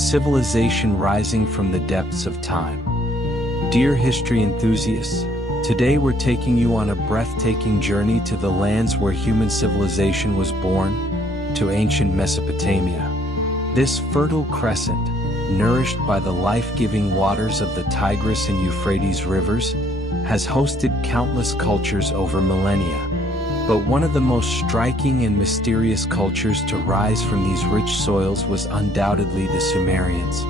civilization rising from the depths of time. Dear history enthusiasts, today we're taking you on a breathtaking journey to the lands where human civilization was born, to ancient Mesopotamia. This fertile crescent, nourished by the life-giving waters of the Tigris and Euphrates rivers, has hosted countless cultures over millennia. But one of the most striking and mysterious cultures to rise from these rich soils was undoubtedly the Sumerians.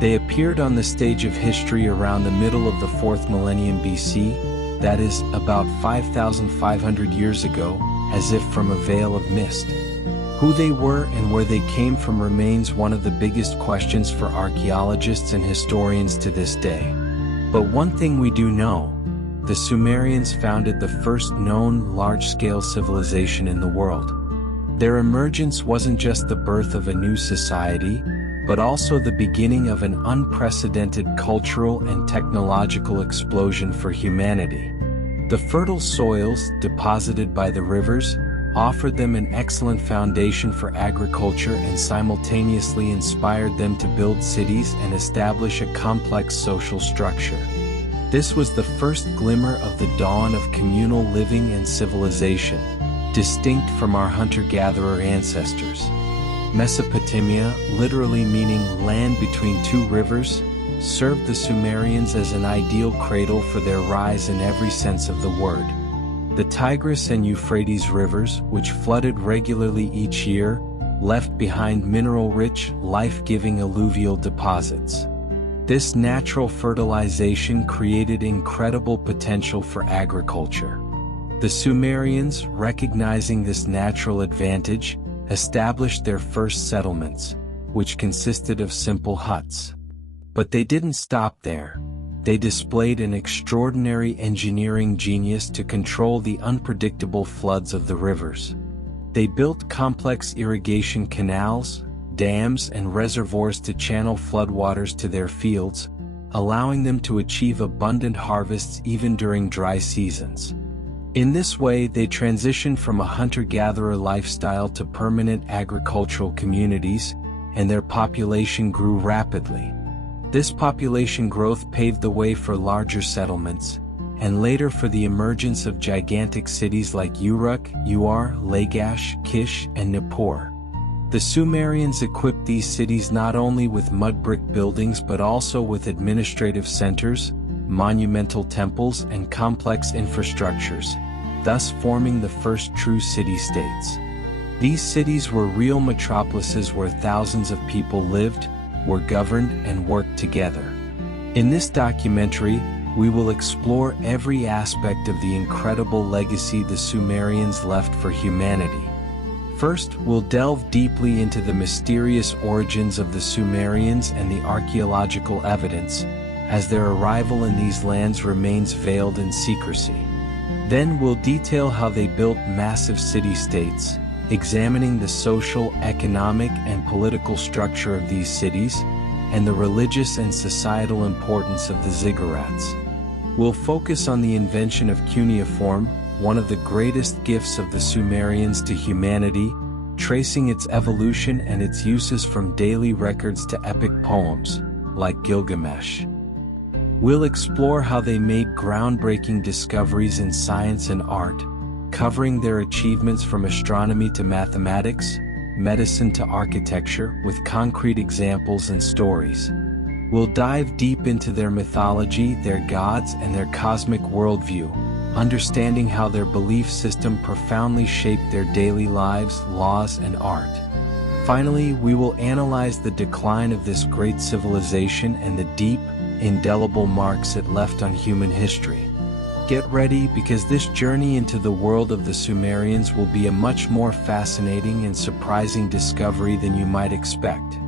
They appeared on the stage of history around the middle of the 4th millennium BC, that is, about 5,500 years ago, as if from a veil of mist. Who they were and where they came from remains one of the biggest questions for archaeologists and historians to this day. But one thing we do know: the Sumerians founded the first known large-scale civilization in the world. Their emergence wasn't just the birth of a new society, but also the beginning of an unprecedented cultural and technological explosion for humanity. The fertile soils deposited by the rivers offered them an excellent foundation for agriculture and simultaneously inspired them to build cities and establish a complex social structure. This was the first glimmer of the dawn of communal living and civilization, distinct from our hunter-gatherer ancestors. Mesopotamia, literally meaning land between two rivers, served the Sumerians as an ideal cradle for their rise in every sense of the word. The Tigris and Euphrates rivers, which flooded regularly each year, left behind mineral-rich, life-giving alluvial deposits. This natural fertilization created incredible potential for agriculture. The Sumerians, recognizing this natural advantage, established their first settlements, which consisted of simple huts. But they didn't stop there. They displayed an extraordinary engineering genius to control the unpredictable floods of the rivers. They built complex irrigation canals, dams, and reservoirs to channel floodwaters to their fields, allowing them to achieve abundant harvests even during dry seasons. In this way, they transitioned from a hunter-gatherer lifestyle to permanent agricultural communities, and their population grew rapidly. This population growth paved the way for larger settlements, and later for the emergence of gigantic cities like Uruk, Lagash, Kish, and Nippur. The Sumerians equipped these cities not only with mud brick buildings but also with administrative centers, monumental temples, and complex infrastructures, thus forming the first true city-states. These cities were real metropolises where thousands of people lived, were governed, and worked together. In this documentary, we will explore every aspect of the incredible legacy the Sumerians left for humanity. First, we'll delve deeply into the mysterious origins of the Sumerians and the archaeological evidence, as their arrival in these lands remains veiled in secrecy. Then we'll detail how they built massive city-states, examining the social, economic, and political structure of these cities, and the religious and societal importance of the ziggurats. We'll focus on the invention of cuneiform, one of the greatest gifts of the Sumerians to humanity, tracing its evolution and its uses from daily records to epic poems, like Gilgamesh. We'll explore how they made groundbreaking discoveries in science and art, covering their achievements from astronomy to mathematics, medicine to architecture, with concrete examples and stories. We'll dive deep into their mythology, their gods, and their cosmic worldview, understanding how their belief system profoundly shaped their daily lives, laws, and art. Finally, we will analyze the decline of this great civilization and the deep, indelible marks it left on human history. Get ready, because this journey into the world of the Sumerians will be a much more fascinating and surprising discovery than you might expect.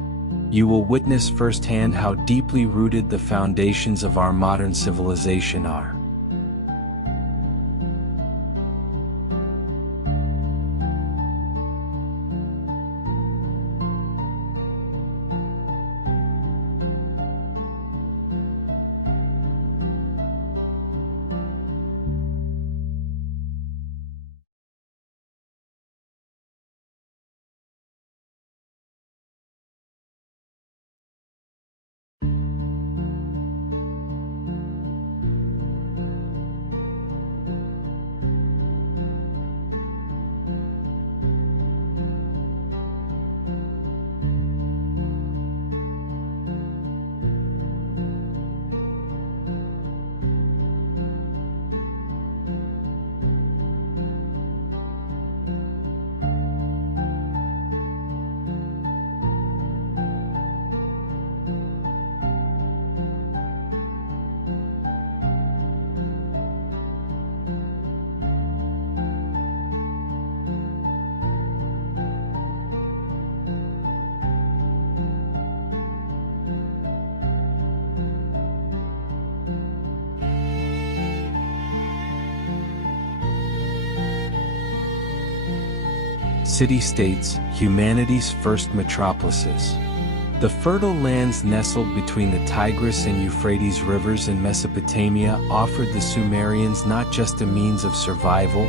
You will witness firsthand how deeply rooted the foundations of our modern civilization are. city-states, humanity's first metropolises. The fertile lands nestled between the Tigris and Euphrates rivers in Mesopotamia offered the Sumerians not just a means of survival,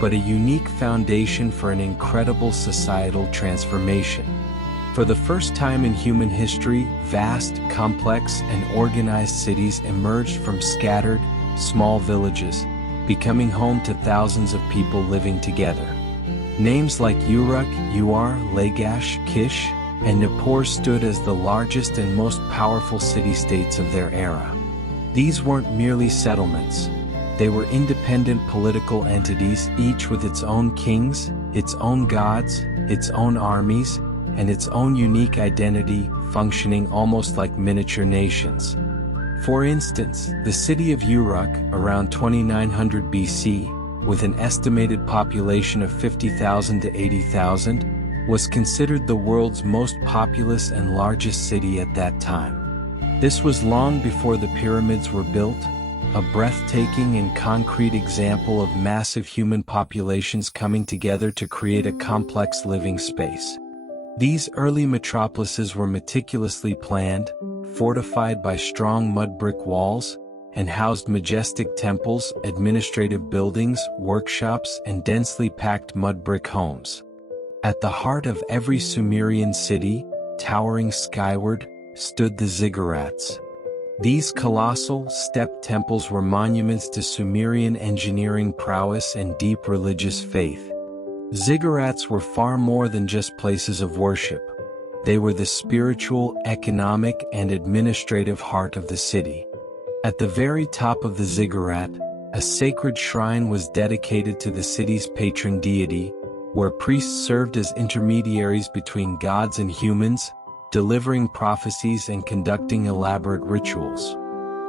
but a unique foundation for an incredible societal transformation. For the first time in human history, vast, complex, and organized cities emerged from scattered, small villages, becoming home to thousands of people living together. Names like Uruk, Lagash, Kish, and Nippur stood as the largest and most powerful city-states of their era. These weren't merely settlements. They were independent political entities, each with its own kings, its own gods, its own armies, and its own unique identity, functioning almost like miniature nations. For instance, the city of Uruk, around 2900 BC, with an estimated population of 50,000 to 80,000, was considered the world's most populous and largest city at that time. This was long before the pyramids were built, a breathtaking and concrete example of massive human populations coming together to create a complex living space. These early metropolises were meticulously planned, fortified by strong mud brick walls, and housed majestic temples, administrative buildings, workshops, and densely packed mud brick homes. At the heart of every Sumerian city, towering skyward, stood the ziggurats. These colossal, stepped temples were monuments to Sumerian engineering prowess and deep religious faith. Ziggurats were far more than just places of worship. They were the spiritual, economic, and administrative heart of the city. At the very top of the ziggurat, a sacred shrine was dedicated to the city's patron deity, where priests served as intermediaries between gods and humans, delivering prophecies and conducting elaborate rituals.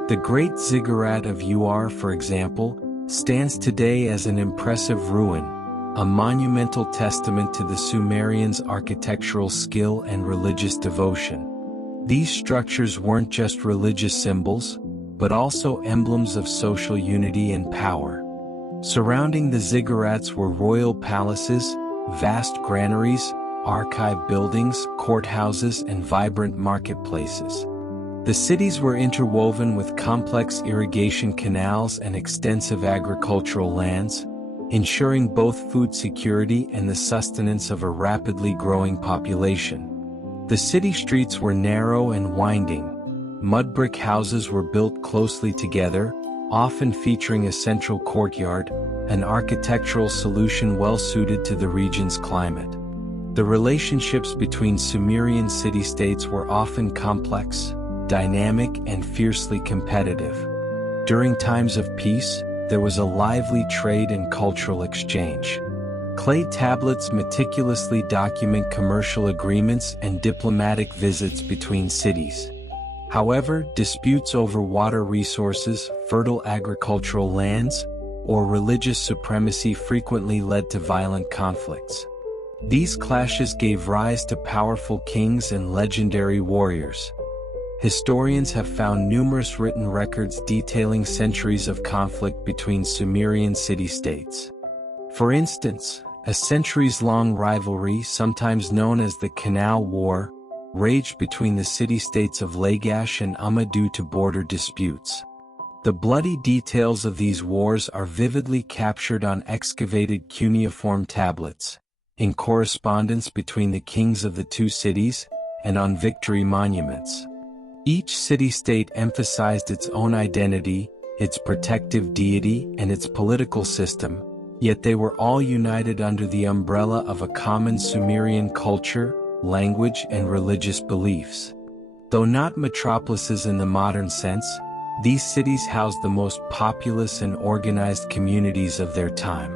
The Great Ziggurat of Uruk, for example, stands today as an impressive ruin, a monumental testament to the Sumerians' architectural skill and religious devotion. These structures weren't just religious symbols, but also emblems of social unity and power. Surrounding the ziggurats were royal palaces, vast granaries, archive buildings, courthouses, and vibrant marketplaces. The cities were interwoven with complex irrigation canals and extensive agricultural lands, ensuring both food security and the sustenance of a rapidly growing population. The city streets were narrow and winding. Mud brick houses were built closely together, often featuring a central courtyard, an architectural solution well suited to the region's climate. The relationships between Sumerian city-states were often complex, dynamic, and fiercely competitive. During times of peace, there was a lively trade and cultural exchange. Clay tablets meticulously document commercial agreements and diplomatic visits between cities. However, disputes over water resources, fertile agricultural lands, or religious supremacy frequently led to violent conflicts. These clashes gave rise to powerful kings and legendary warriors. Historians have found numerous written records detailing centuries of conflict between Sumerian city-states. For instance, a centuries-long rivalry, sometimes known as the Canal War, raged between the city-states of Lagash and Umma due to border disputes. The bloody details of these wars are vividly captured on excavated cuneiform tablets, in correspondence between the kings of the two cities, and on victory monuments. Each city-state emphasized its own identity, its protective deity, and its political system, yet they were all united under the umbrella of a common Sumerian culture, language, and religious beliefs. Though not metropolises in the modern sense, these cities housed the most populous and organized communities of their time.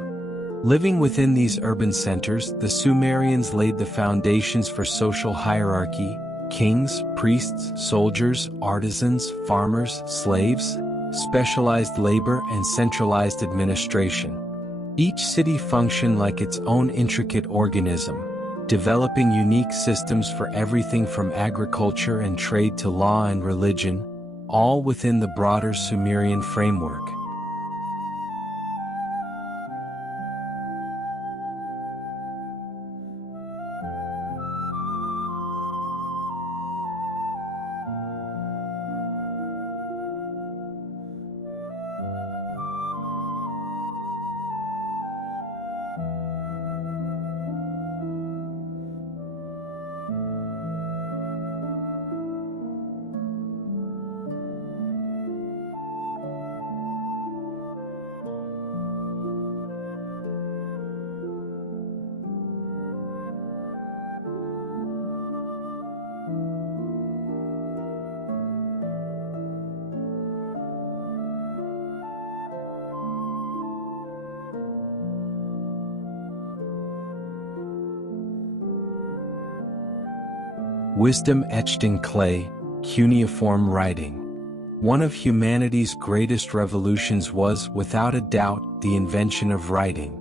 Living within these urban centers, the Sumerians laid the foundations for social hierarchy: kings, priests, soldiers, artisans, farmers, slaves, specialized labor, and centralized administration. Each city functioned like its own intricate organism, developing unique systems for everything from agriculture and trade to law and religion, all within the broader Sumerian framework. wisdom etched in clay, cuneiform writing. One of humanity's greatest revolutions was, without a doubt, the invention of writing.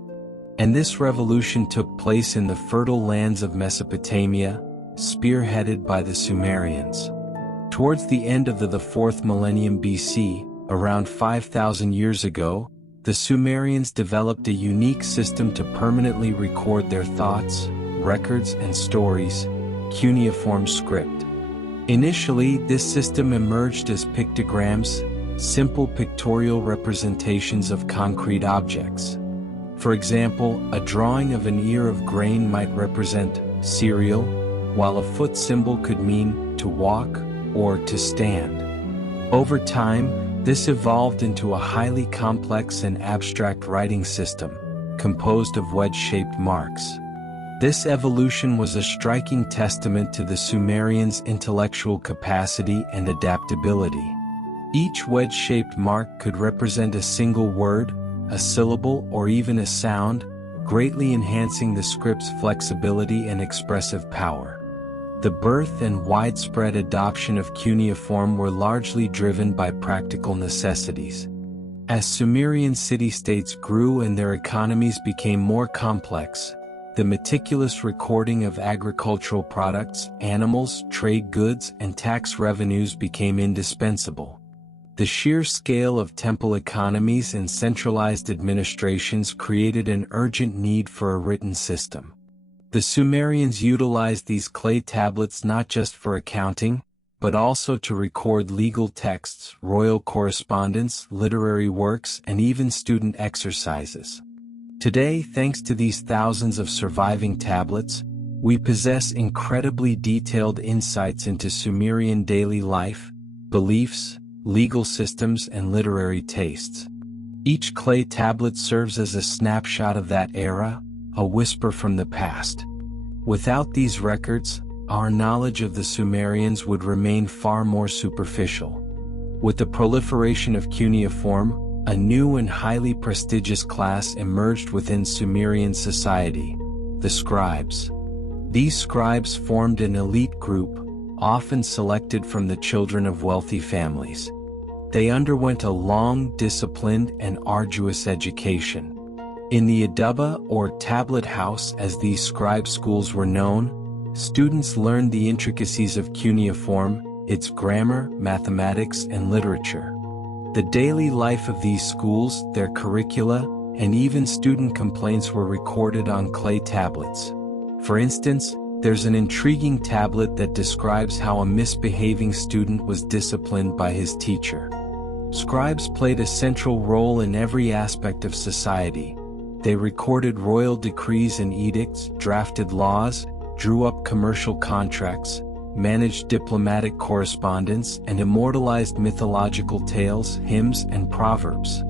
And this revolution took place in the fertile lands of Mesopotamia, spearheaded by the Sumerians. Towards the end of the 4th millennium BC, around 5,000 years ago, the Sumerians developed a unique system to permanently record their thoughts, records, and stories, cuneiform script. Initially, this system emerged as pictograms, simple pictorial representations of concrete objects. For example, a drawing of an ear of grain might represent cereal, while a foot symbol could mean to walk or to stand. Over time, this evolved into a highly complex and abstract writing system, composed of wedge-shaped marks. This evolution was a striking testament to the Sumerians' intellectual capacity and adaptability. Each wedge-shaped mark could represent a single word, a syllable, or even a sound, greatly enhancing the script's flexibility and expressive power. The birth and widespread adoption of cuneiform were largely driven by practical necessities. As Sumerian city-states grew and their economies became more complex, the meticulous recording of agricultural products, animals, trade goods, and tax revenues became indispensable. The sheer scale of temple economies and centralized administrations created an urgent need for a written system. The Sumerians utilized these clay tablets not just for accounting, but also to record legal texts, royal correspondence, literary works, and even student exercises. Today, thanks to these thousands of surviving tablets, we possess incredibly detailed insights into Sumerian daily life, beliefs, legal systems, and literary tastes. Each clay tablet serves as a snapshot of that era, a whisper from the past. Without these records, our knowledge of the Sumerians would remain far more superficial. With the proliferation of cuneiform, a new and highly prestigious class emerged within Sumerian society, the scribes. These scribes formed an elite group, often selected from the children of wealthy families. They underwent a long, disciplined, and arduous education. In the Adaba, or tablet house as these scribe schools were known, students learned the intricacies of cuneiform, its grammar, mathematics, and literature. The daily life of these schools, their curricula, and even student complaints were recorded on clay tablets. For instance, there's an intriguing tablet that describes how a misbehaving student was disciplined by his teacher. Scribes played a central role in every aspect of society. They recorded royal decrees and edicts, drafted laws, drew up commercial contracts, managed diplomatic correspondence, and immortalized mythological tales, hymns, and proverbs.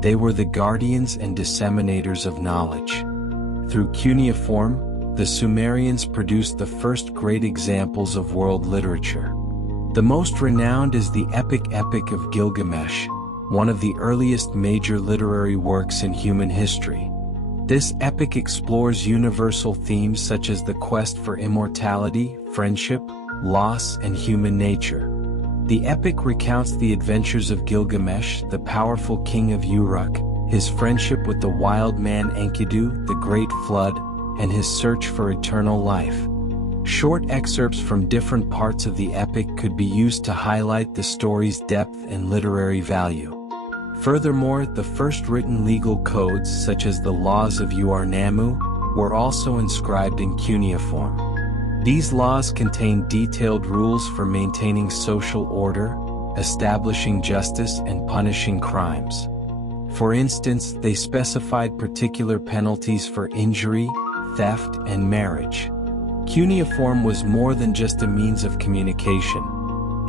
They were the guardians and disseminators of knowledge. Through cuneiform, the Sumerians produced the first great examples of world literature. The most renowned is the Epic of Gilgamesh, one of the earliest major literary works in human history. This epic explores universal themes such as the quest for immortality, friendship, loss, and human nature. The epic recounts the adventures of Gilgamesh, the powerful king of Uruk, his friendship with the wild man Enkidu, the Great Flood, and his search for eternal life. Short excerpts from different parts of the epic could be used to highlight the story's depth and literary value. Furthermore, the first written legal codes, such as the laws of Uruk, were also inscribed in cuneiform. These laws contain detailed rules for maintaining social order, establishing justice, and punishing crimes. For instance, they specified particular penalties for injury, theft, and marriage. Cuneiform was more than just a means of communication.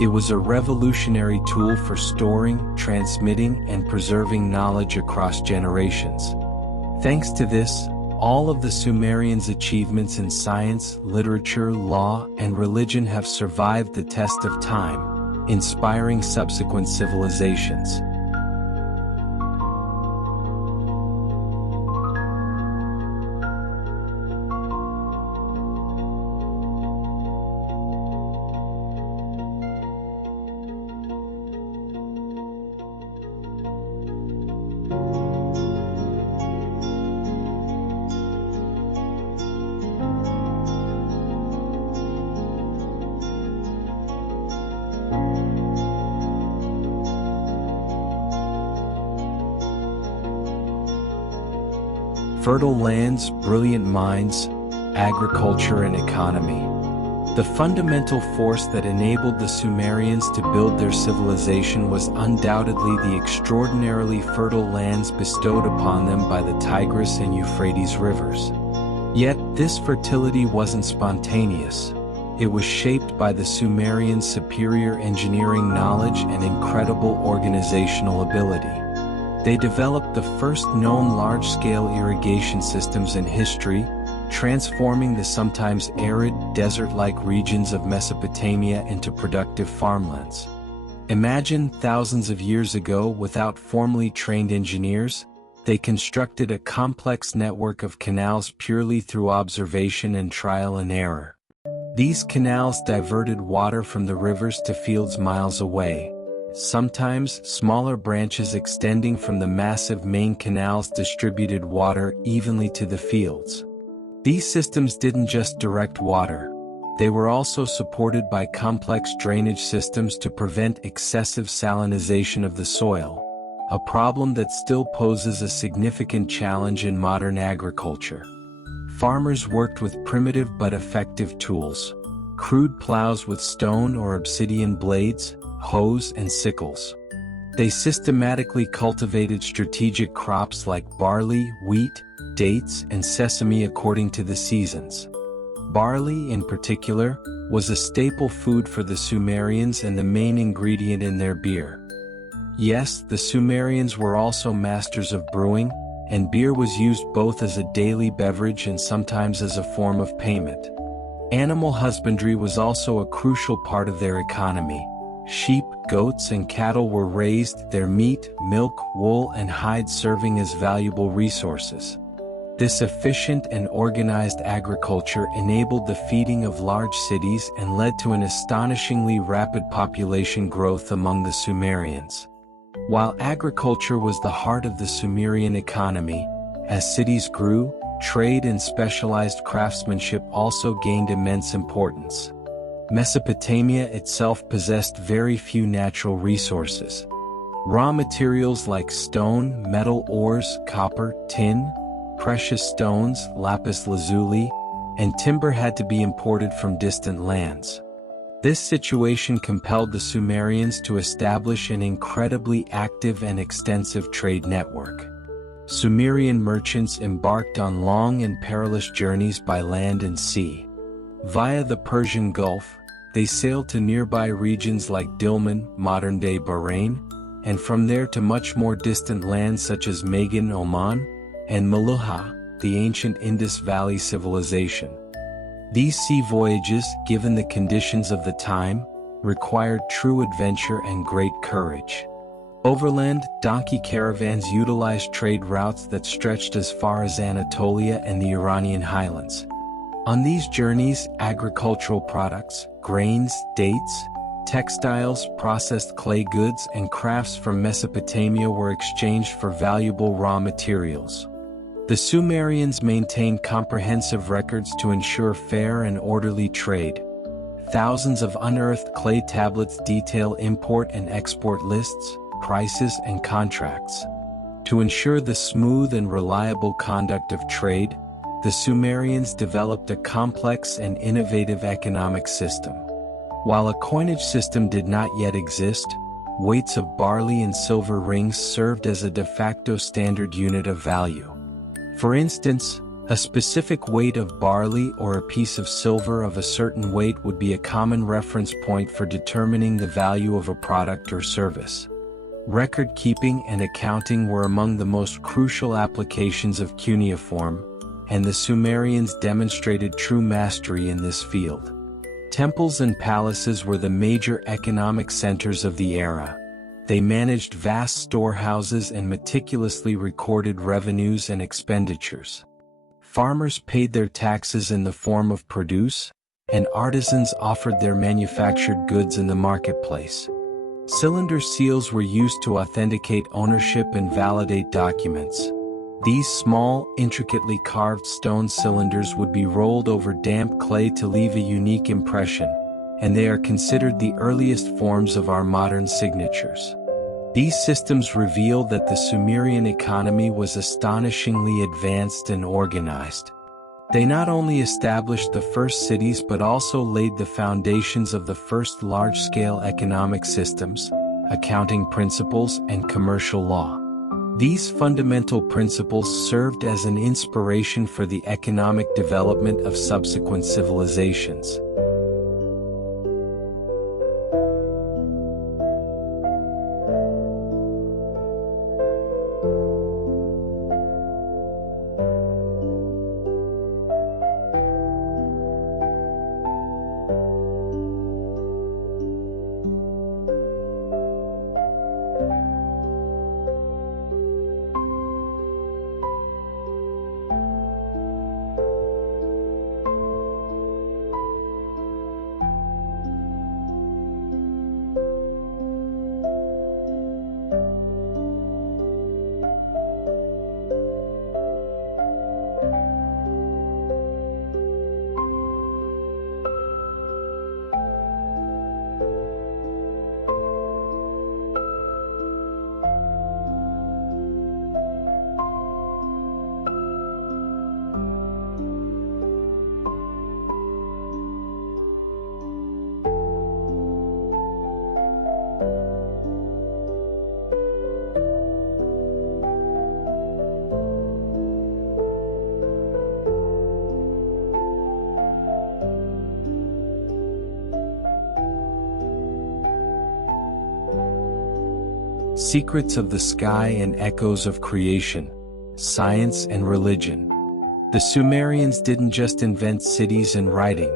It was a revolutionary tool for storing, transmitting, and preserving knowledge across generations. Thanks to this, all of the Sumerians' achievements in science, literature, law, and religion have survived the test of time, inspiring subsequent civilizations. Fertile lands, brilliant minds, agriculture and economy. The fundamental force that enabled the Sumerians to build their civilization was undoubtedly the extraordinarily fertile lands bestowed upon them by the Tigris and Euphrates rivers. Yet, this fertility wasn't spontaneous. It was shaped by the Sumerians' superior engineering knowledge and incredible organizational ability. They developed the first known large-scale irrigation systems in history, transforming the sometimes arid, desert-like regions of Mesopotamia into productive farmlands. Imagine thousands of years ago, without formally trained engineers, they constructed a complex network of canals purely through observation and trial and error. These canals diverted water from the rivers to fields miles away. Sometimes, smaller branches extending from the massive main canals distributed water evenly to the fields. These systems didn't just direct water. They were also supported by complex drainage systems to prevent excessive salinization of the soil, a problem that still poses a significant challenge in modern agriculture. Farmers worked with primitive but effective tools: crude plows with stone or obsidian blades, hoes and sickles. They systematically cultivated strategic crops like barley, wheat, dates, and sesame according to the seasons. Barley, in particular, was a staple food for the Sumerians and the main ingredient in their beer. Yes, the Sumerians were also masters of brewing, and beer was used both as a daily beverage and sometimes as a form of payment. Animal husbandry was also a crucial part of their economy. Sheep, goats, and cattle were raised, their meat, milk, wool, and hide serving as valuable resources. This efficient and organized agriculture enabled the feeding of large cities and led to an astonishingly rapid population growth among the Sumerians. While agriculture was the heart of the Sumerian economy, as cities grew, trade and specialized craftsmanship also gained immense importance. Mesopotamia itself possessed very few natural resources. Raw materials like stone, metal ores, copper, tin, precious stones, lapis lazuli, and timber had to be imported from distant lands. This situation compelled the Sumerians to establish an incredibly active and extensive trade network. Sumerian merchants embarked on long and perilous journeys by land and sea. Via the Persian Gulf, they sailed to nearby regions like Dilmun, modern-day Bahrain, and from there to much more distant lands such as Magan, Oman, and Meluhha, the ancient Indus Valley civilization. These sea voyages, given the conditions of the time, required true adventure and great courage. Overland, donkey caravans utilized trade routes that stretched as far as Anatolia and the Iranian highlands. On these journeys, agricultural products, grains, dates, textiles, processed clay goods, and crafts from Mesopotamia were exchanged for valuable raw materials. The Sumerians maintained comprehensive records to ensure fair and orderly trade. Thousands of unearthed clay tablets detail import and export lists, prices, and contracts. To ensure the smooth and reliable conduct of trade, the Sumerians developed a complex and innovative economic system. While a coinage system did not yet exist, weights of barley and silver rings served as a de facto standard unit of value. For instance, a specific weight of barley or a piece of silver of a certain weight would be a common reference point for determining the value of a product or service. Record keeping and accounting were among the most crucial applications of cuneiform, and the Sumerians demonstrated true mastery in this field. Temples and palaces were the major economic centers of the era. They managed vast storehouses and meticulously recorded revenues and expenditures. Farmers paid their taxes in the form of produce, and artisans offered their manufactured goods in the marketplace. Cylinder seals were used to authenticate ownership and validate documents. These small, intricately carved stone cylinders would be rolled over damp clay to leave a unique impression, and they are considered the earliest forms of our modern signatures. These systems reveal that the Sumerian economy was astonishingly advanced and organized. They not only established the first cities but also laid the foundations of the first large-scale economic systems, accounting principles, and commercial law. These fundamental principles served as an inspiration for the economic development of subsequent civilizations. Secrets of the Sky and Echoes of Creation, Science and Religion. The Sumerians didn't just invent cities and writing.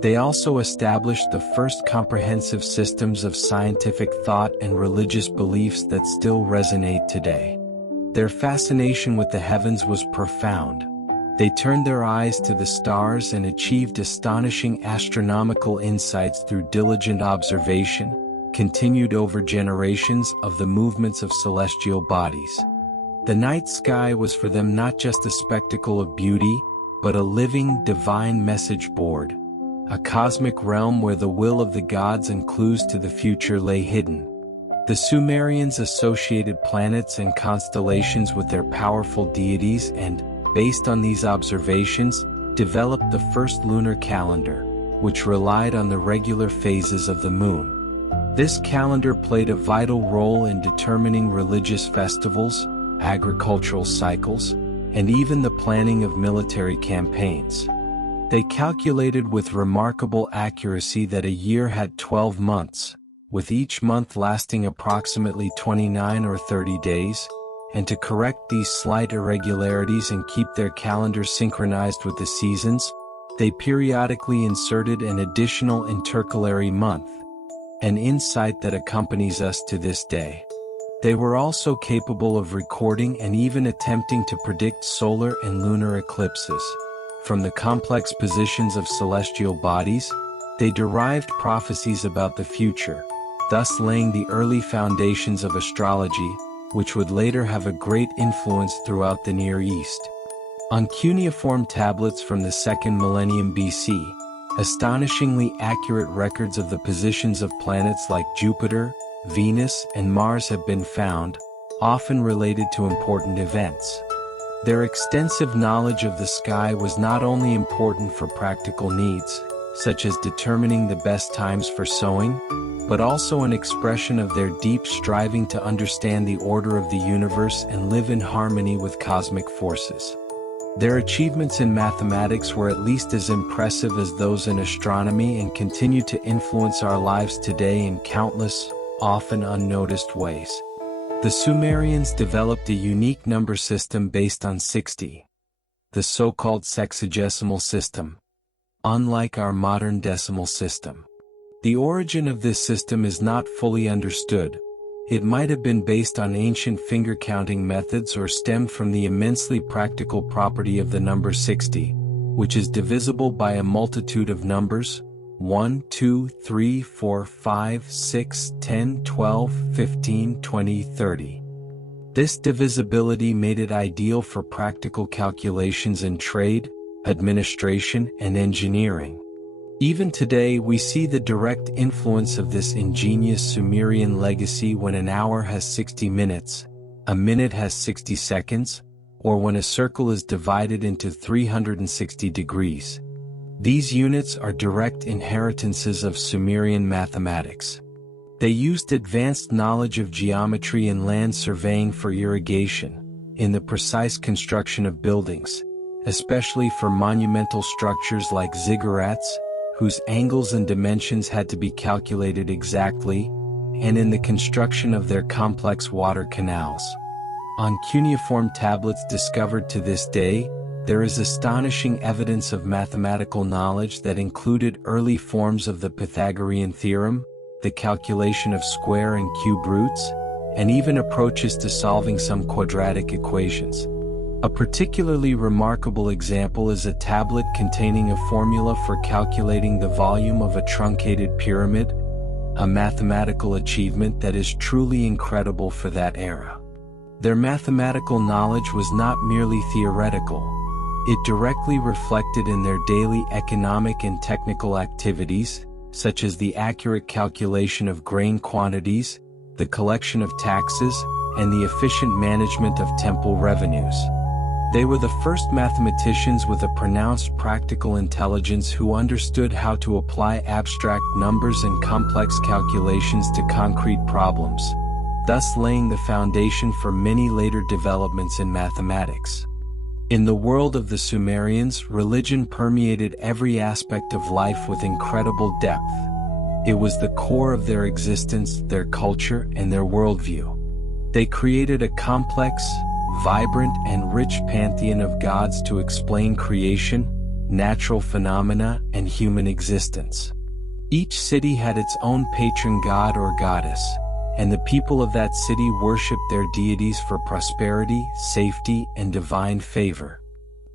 They also established the first comprehensive systems of scientific thought and religious beliefs that still resonate today. Their fascination with the heavens was profound. They turned their eyes to the stars and achieved astonishing astronomical insights through diligent observation, continued over generations of the movements of celestial bodies. The night sky was for them not just a spectacle of beauty, but a living, divine message board, a cosmic realm where the will of the gods and clues to the future lay hidden. The Sumerians associated planets and constellations with their powerful deities and, based on these observations, developed the first lunar calendar, which relied on the regular phases of the moon. This calendar played a vital role in determining religious festivals, agricultural cycles, and even the planning of military campaigns. They calculated with remarkable accuracy that a year had 12 months, with each month lasting approximately 29 or 30 days, and to correct these slight irregularities and keep their calendars synchronized with the seasons, they periodically inserted an additional intercalary month, an insight that accompanies us to this day. They were also capable of recording and even attempting to predict solar and lunar eclipses. From the complex positions of celestial bodies, they derived prophecies about the future, thus laying the early foundations of astrology, which would later have a great influence throughout the Near East. On cuneiform tablets from the 2nd millennium BC, astonishingly accurate records of the positions of planets like Jupiter, Venus, and Mars have been found, often related to important events. Their extensive knowledge of the sky was not only important for practical needs, such as determining the best times for sowing, but also an expression of their deep striving to understand the order of the universe and live in harmony with cosmic forces. Their achievements in mathematics were at least as impressive as those in astronomy and continue to influence our lives today in countless, often unnoticed ways. The Sumerians developed a unique number system based on 60, the so-called sexagesimal system, unlike our modern decimal system. The origin of this system is not fully understood. It might have been based on ancient finger-counting methods or stemmed from the immensely practical property of the number 60, which is divisible by a multitude of numbers, 1, 2, 3, 4, 5, 6, 10, 12, 15, 20, 30. This divisibility made it ideal for practical calculations in trade, administration, and engineering. Even today we see the direct influence of this ingenious Sumerian legacy when an hour has 60 minutes, a minute has 60 seconds, or when a circle is divided into 360 degrees. These units are direct inheritances of Sumerian mathematics. They used advanced knowledge of geometry and land surveying for irrigation, in the precise construction of buildings, especially for monumental structures like ziggurats, whose angles and dimensions had to be calculated exactly, and in the construction of their complex water canals. On cuneiform tablets discovered to this day, there is astonishing evidence of mathematical knowledge that included early forms of the Pythagorean theorem, the calculation of square and cube roots, and even approaches to solving some quadratic equations. A particularly remarkable example is a tablet containing a formula for calculating the volume of a truncated pyramid, a mathematical achievement that is truly incredible for that era. Their mathematical knowledge was not merely theoretical. It directly reflected in their daily economic and technical activities, such as the accurate calculation of grain quantities, the collection of taxes, and the efficient management of temple revenues. They were the first mathematicians with a pronounced practical intelligence who understood how to apply abstract numbers and complex calculations to concrete problems, thus laying the foundation for many later developments in mathematics. In the world of the Sumerians, religion permeated every aspect of life with incredible depth. It was the core of their existence, their culture, and their worldview. They created a complex, vibrant, and rich pantheon of gods to explain creation, natural phenomena, and human existence. Each city had its own patron god or goddess, and the people of that city worshipped their deities for prosperity, safety, and divine favor.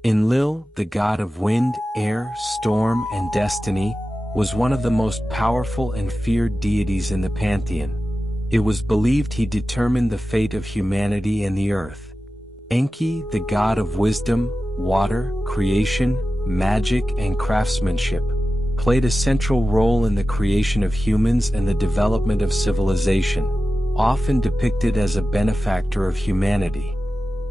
Enlil, the god of wind, air, storm, and destiny, was one of the most powerful and feared deities in the pantheon. It was believed he determined the fate of humanity and the earth. Enki, the god of wisdom, water, creation, magic, and craftsmanship, played a central role in the creation of humans and the development of civilization, often depicted as a benefactor of humanity.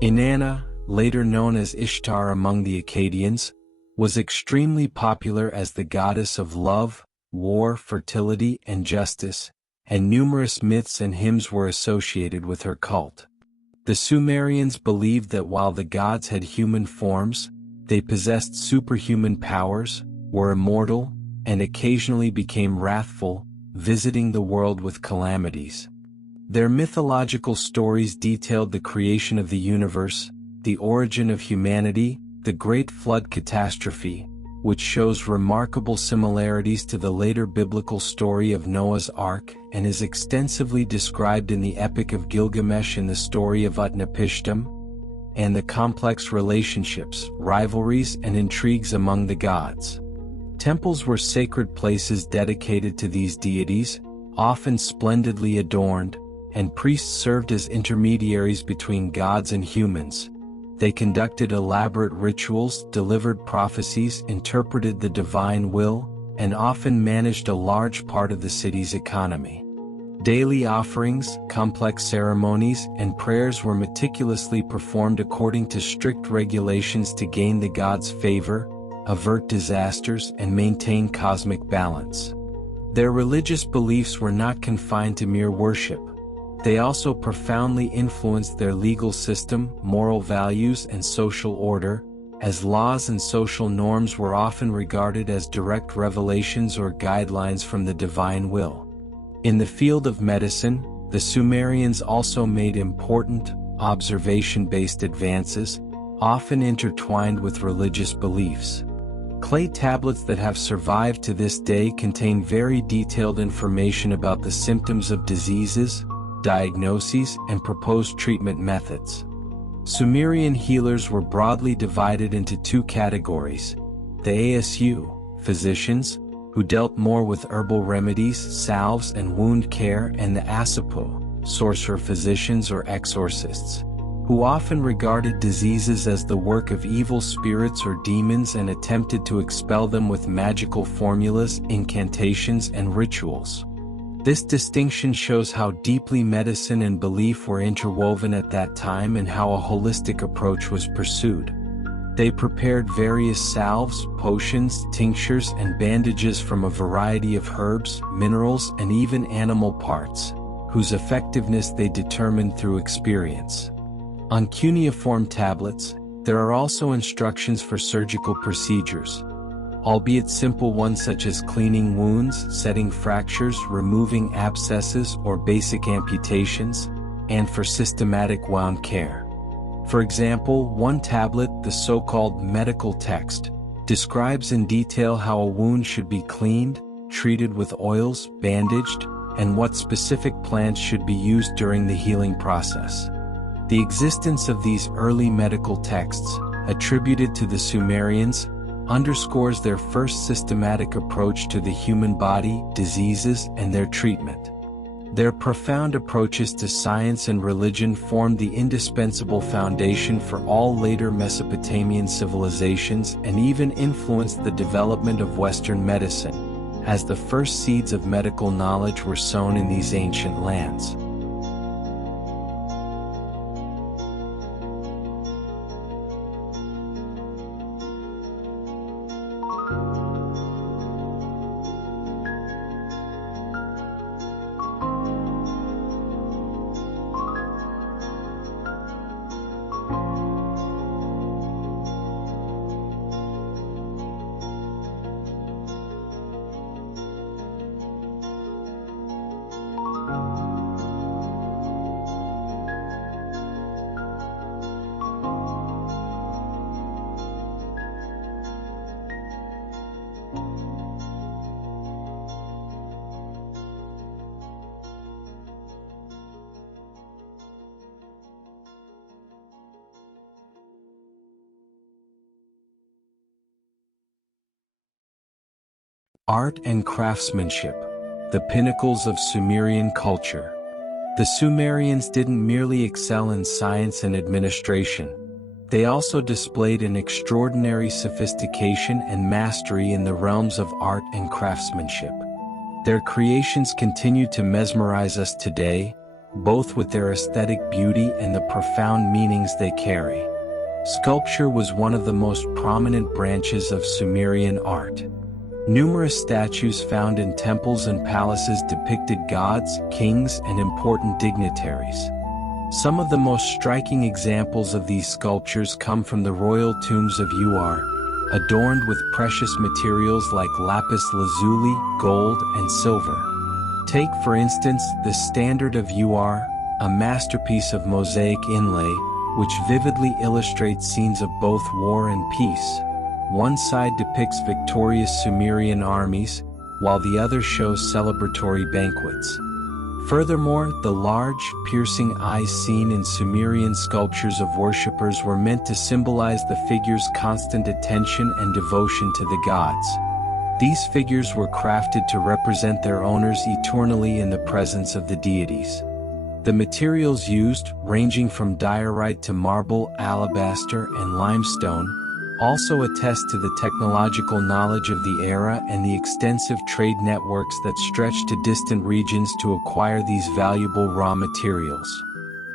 Inanna, later known as Ishtar among the Akkadians, was extremely popular as the goddess of love, war, fertility, and justice, and numerous myths and hymns were associated with her cult. The Sumerians believed that while the gods had human forms, they possessed superhuman powers, were immortal, and occasionally became wrathful, visiting the world with calamities. Their mythological stories detailed the creation of the universe, the origin of humanity, the Great Flood catastrophe, which shows remarkable similarities to the later biblical story of Noah's Ark and is extensively described in the Epic of Gilgamesh in the story of Utnapishtim, and the complex relationships, rivalries, and intrigues among the gods. Temples were sacred places dedicated to these deities, often splendidly adorned, and priests served as intermediaries between gods and humans. They conducted elaborate rituals, delivered prophecies, interpreted the divine will, and often managed a large part of the city's economy. Daily offerings, complex ceremonies, and prayers were meticulously performed according to strict regulations to gain the gods' favor, avert disasters, and maintain cosmic balance. Their religious beliefs were not confined to mere worship. They also profoundly influenced their legal system, moral values, and social order, as laws and social norms were often regarded as direct revelations or guidelines from the divine will. In the field of medicine, the Sumerians also made important, observation-based advances, often intertwined with religious beliefs. Clay tablets that have survived to this day contain very detailed information about the symptoms of diseases, diagnoses, and proposed treatment methods. Sumerian healers were broadly divided into two categories: the Asu, physicians, who dealt more with herbal remedies, salves, and wound care, and the Asapo, sorcerer physicians or exorcists. who often regarded diseases as the work of evil spirits or demons and attempted to expel them with magical formulas, incantations, and rituals. This distinction shows how deeply medicine and belief were interwoven at that time and how a holistic approach was pursued. They prepared various salves, potions, tinctures, and bandages from a variety of herbs, minerals, and even animal parts, whose effectiveness they determined through experience. On cuneiform tablets, there are also instructions for surgical procedures, albeit simple ones such as cleaning wounds, setting fractures, removing abscesses, or basic amputations, and for systematic wound care. For example, one tablet, the so-called medical text, describes in detail how a wound should be cleaned, treated with oils, bandaged, and what specific plants should be used during the healing process. The existence of these early medical texts, attributed to the Sumerians, underscores their first systematic approach to the human body, diseases, and their treatment. Their profound approaches to science and religion formed the indispensable foundation for all later Mesopotamian civilizations and even influenced the development of Western medicine, as the first seeds of medical knowledge were sown in these ancient lands. Art and craftsmanship, the pinnacles of Sumerian culture. The Sumerians didn't merely excel in science and administration. They also displayed an extraordinary sophistication and mastery in the realms of art and craftsmanship. Their creations continue to mesmerize us today, both with their aesthetic beauty and the profound meanings they carry. Sculpture was one of the most prominent branches of Sumerian art. Numerous statues found in temples and palaces depicted gods, kings, and important dignitaries. Some of the most striking examples of these sculptures come from the royal tombs of Uruk, adorned with precious materials like lapis lazuli, gold, and silver. Take, for instance, the Standard of Uruk, a masterpiece of mosaic inlay, which vividly illustrates scenes of both war and peace. One side depicts victorious Sumerian armies, while the other shows celebratory banquets. Furthermore, the large, piercing eyes seen in Sumerian sculptures of worshippers were meant to symbolize the figure's constant attention and devotion to the gods. These figures were crafted to represent their owners eternally in the presence of the deities. The materials used, ranging from diorite to marble, alabaster, and limestone, also attest to the technological knowledge of the era and the extensive trade networks that stretched to distant regions to acquire these valuable raw materials.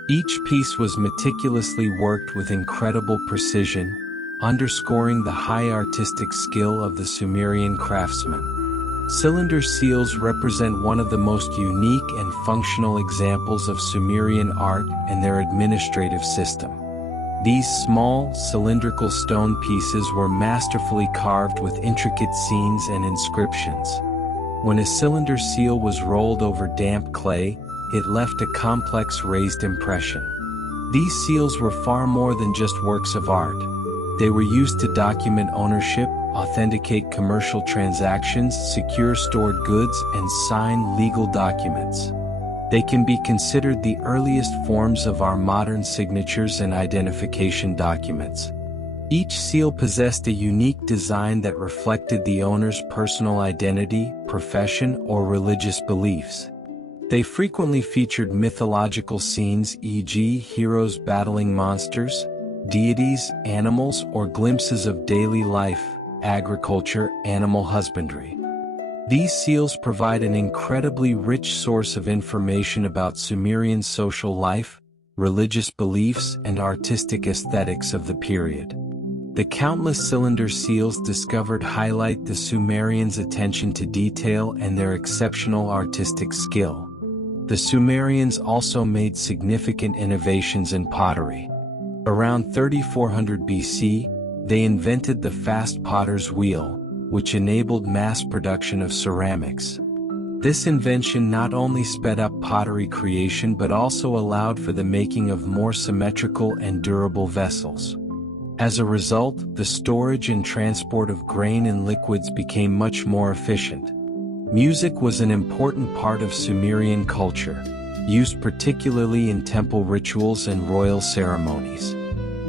Each piece was meticulously worked with incredible precision, underscoring the high artistic skill of the Sumerian craftsmen. Cylinder seals represent one of the most unique and functional examples of Sumerian art and their administrative system. These small, cylindrical stone pieces were masterfully carved with intricate scenes and inscriptions. When a cylinder seal was rolled over damp clay, it left a complex raised impression. These seals were far more than just works of art. They were used to document ownership, authenticate commercial transactions, secure stored goods, and sign legal documents. They can be considered the earliest forms of our modern signatures and identification documents. Each seal possessed a unique design that reflected the owner's personal identity, profession, or religious beliefs. They frequently featured mythological scenes, e.g., heroes battling monsters, deities, animals, or glimpses of daily life, agriculture, animal husbandry. These seals provide an incredibly rich source of information about Sumerian social life, religious beliefs, and artistic aesthetics of the period. The countless cylinder seals discovered highlight the Sumerians' attention to detail and their exceptional artistic skill. The Sumerians also made significant innovations in pottery. Around 3400 BC, they invented the fast potter's wheel, which enabled mass production of ceramics. This invention not only sped up pottery creation but also allowed for the making of more symmetrical and durable vessels. As a result, the storage and transport of grain and liquids became much more efficient. Music was an important part of Sumerian culture, used particularly in temple rituals and royal ceremonies.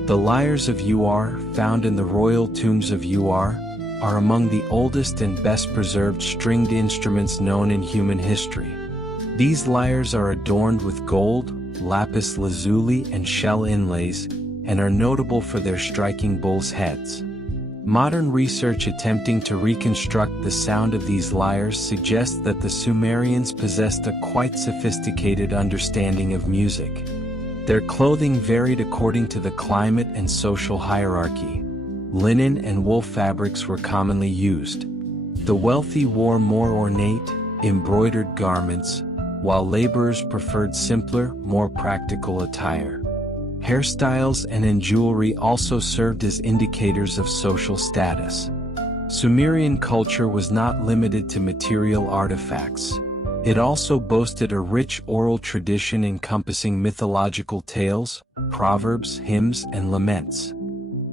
The lyres of Uruk, found in the royal tombs of Uruk, are among the oldest and best preserved stringed instruments known in human history. These lyres are adorned with gold, lapis lazuli, and shell inlays, and are notable for their striking bull's heads. Modern research attempting to reconstruct the sound of these lyres suggests that the Sumerians possessed a quite sophisticated understanding of music. Their clothing varied according to the climate and social hierarchy. Linen and wool fabrics were commonly used. The wealthy wore more ornate, embroidered garments, while laborers preferred simpler, more practical attire. Hairstyles and jewelry also served as indicators of social status. Sumerian culture was not limited to material artifacts. It also boasted a rich oral tradition encompassing mythological tales, proverbs, hymns, and laments.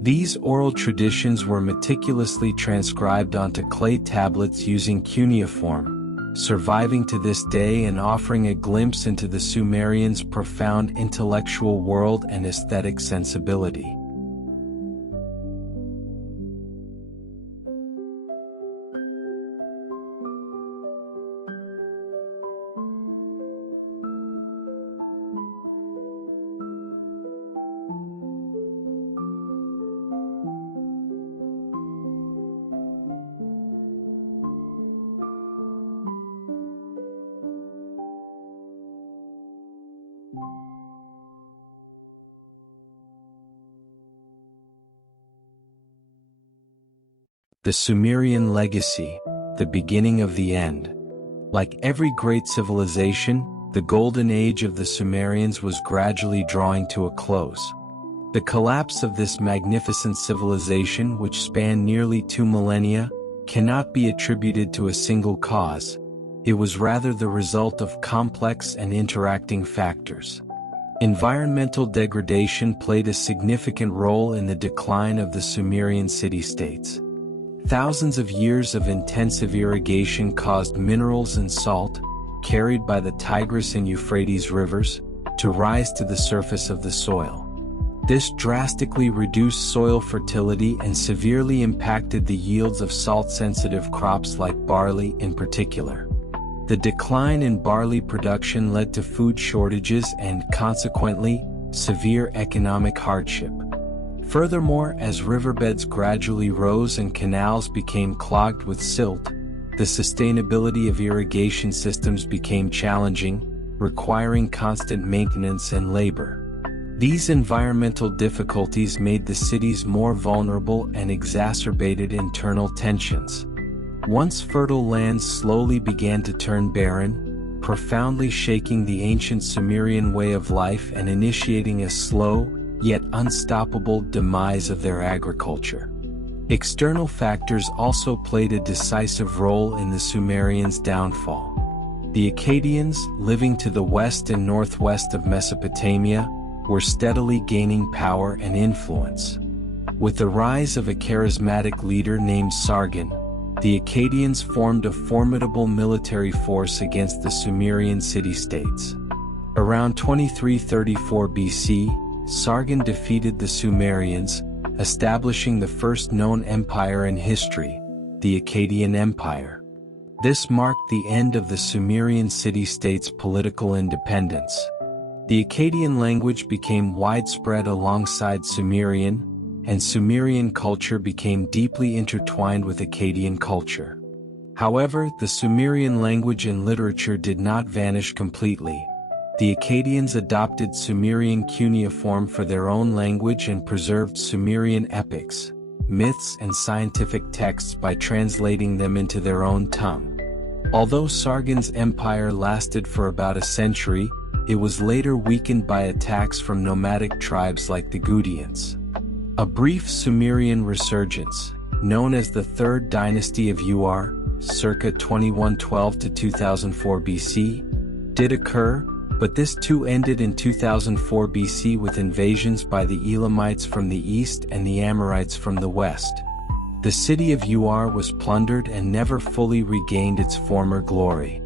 These oral traditions were meticulously transcribed onto clay tablets using cuneiform, surviving to this day and offering a glimpse into the Sumerians' profound intellectual world and aesthetic sensibility. The Sumerian legacy, the beginning of the end. Like every great civilization, the golden age of the Sumerians was gradually drawing to a close. The collapse of this magnificent civilization, which spanned nearly 2 millennia, cannot be attributed to a single cause. It was rather the result of complex and interacting factors. Environmental degradation played a significant role in the decline of the Sumerian city-states. Thousands of years of intensive irrigation caused minerals and salt, carried by the Tigris and Euphrates rivers, to rise to the surface of the soil. This drastically reduced soil fertility and severely impacted the yields of salt-sensitive crops like barley in particular. The decline in barley production led to food shortages and, consequently, severe economic hardship. Furthermore, as riverbeds gradually rose and canals became clogged with silt, the sustainability of irrigation systems became challenging, requiring constant maintenance and labor. These environmental difficulties made the cities more vulnerable and exacerbated internal tensions. Once fertile lands slowly began to turn barren, profoundly shaking the ancient Sumerian way of life and initiating a slow, yet unstoppable demise of their agriculture. External factors also played a decisive role in the Sumerians' downfall. The Akkadians, living to the west and northwest of Mesopotamia, were steadily gaining power and influence. With the rise of a charismatic leader named Sargon, the Akkadians formed a formidable military force against the Sumerian city-states. Around 2334 BC, Sargon defeated the Sumerians, establishing the first known empire in history, the Akkadian Empire. This marked the end of the Sumerian city-state's political independence. The Akkadian language became widespread alongside Sumerian, and Sumerian culture became deeply intertwined with Akkadian culture. However, the Sumerian language and literature did not vanish completely. The Akkadians adopted Sumerian cuneiform for their own language and preserved Sumerian epics, myths and scientific texts by translating them into their own tongue. Although Sargon's empire lasted for about a century, it was later weakened by attacks from nomadic tribes like the Gutians. A brief Sumerian resurgence, known as the Third Dynasty of Uruk, circa 2112 to 2004 BC, did occur, but this too ended in 2004 BC with invasions by the Elamites from the east and the Amorites from the west. The city of Uruk was plundered and never fully regained its former glory.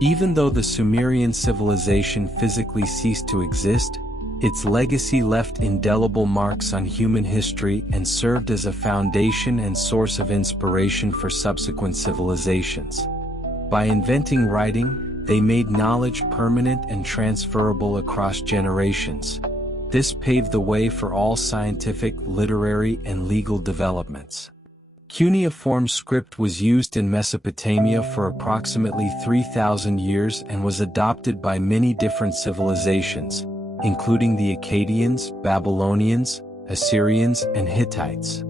Even though the Sumerian civilization physically ceased to exist, its legacy left indelible marks on human history and served as a foundation and source of inspiration for subsequent civilizations. By inventing writing, they made knowledge permanent and transferable across generations. This paved the way for all scientific, literary, and legal developments. Cuneiform script was used in Mesopotamia for approximately 3,000 years and was adopted by many different civilizations, including the Akkadians, Babylonians, Assyrians, and Hittites.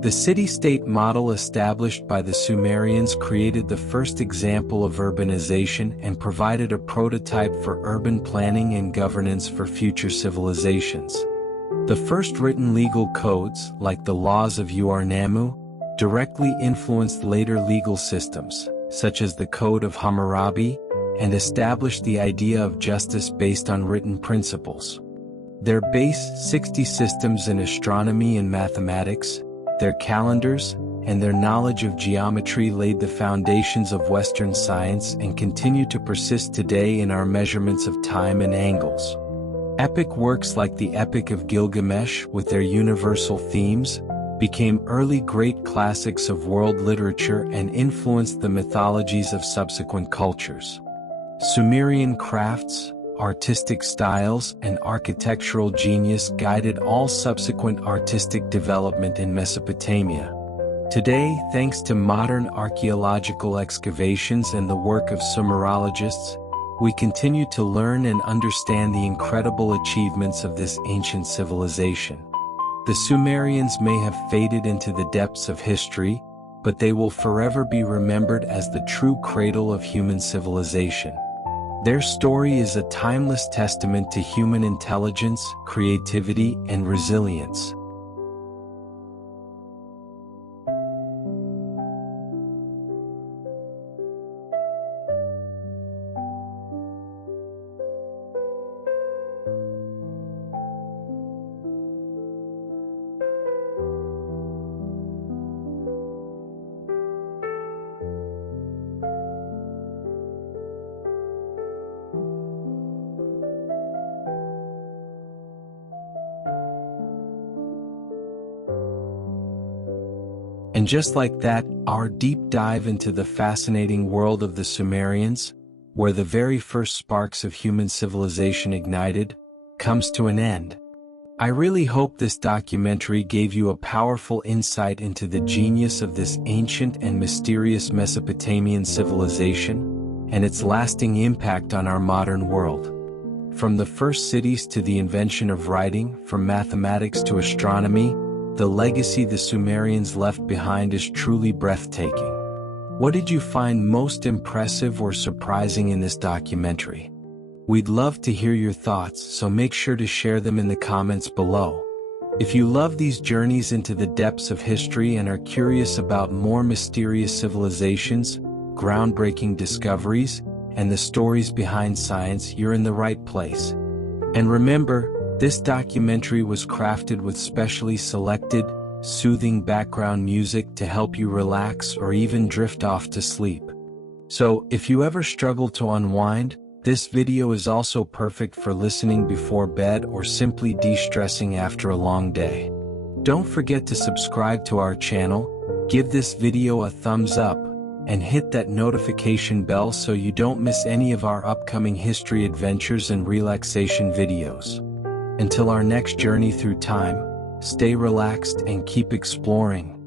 The city-state model established by the Sumerians created the first example of urbanization and provided a prototype for urban planning and governance for future civilizations. The first written legal codes, like the laws of Ur-Nammu, directly influenced later legal systems, such as the Code of Hammurabi, and established the idea of justice based on written principles. Their base 60 systems in astronomy and mathematics, their calendars, and their knowledge of geometry laid the foundations of Western science and continue to persist today in our measurements of time and angles. Epic works like the Epic of Gilgamesh, with their universal themes, became early great classics of world literature and influenced the mythologies of subsequent cultures. Sumerian crafts, artistic styles, and architectural genius guided all subsequent artistic development in Mesopotamia. Today, thanks to modern archaeological excavations and the work of Sumerologists, we continue to learn and understand the incredible achievements of this ancient civilization. The Sumerians may have faded into the depths of history, but they will forever be remembered as the true cradle of human civilization. Their story is a timeless testament to human intelligence, creativity, and resilience. And just like that, our deep dive into the fascinating world of the Sumerians, where the very first sparks of human civilization ignited, comes to an end. I really hope this documentary gave you a powerful insight into the genius of this ancient and mysterious Mesopotamian civilization, and its lasting impact on our modern world. From the first cities to the invention of writing, from mathematics to astronomy, the legacy the Sumerians left behind is truly breathtaking. What did you find most impressive or surprising in this documentary? We'd love to hear your thoughts, so make sure to share them in the comments below. If you love these journeys into the depths of history and are curious about more mysterious civilizations, groundbreaking discoveries, and the stories behind science, you're in the right place. And remember, this documentary was crafted with specially selected, soothing background music to help you relax or even drift off to sleep. So, if you ever struggle to unwind, this video is also perfect for listening before bed or simply de-stressing after a long day. Don't forget to subscribe to our channel, give this video a thumbs up, and hit that notification bell so you don't miss any of our upcoming history adventures and relaxation videos. Until our next journey through time, stay relaxed and keep exploring.